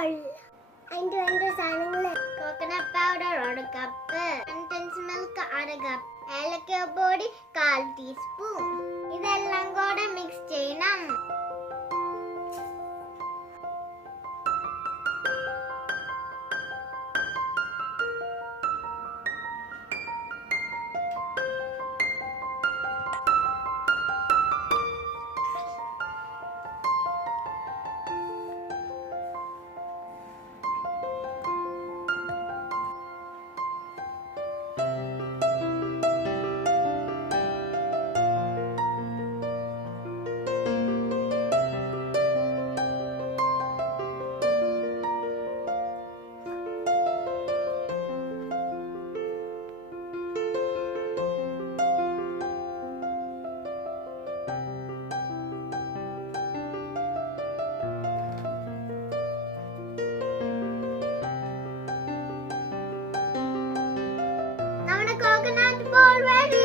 bowl. അതിന്റെ സാധനങ്ങള് coconut powder 1 cup, condense milk 1 cup, ഏലക്ക പൊടി 1/4 ടീസ്പൂൺ. ഇതെല്ലാം കൂടെ മിക്സ് ചെയ്യണം. Coconut ball ready.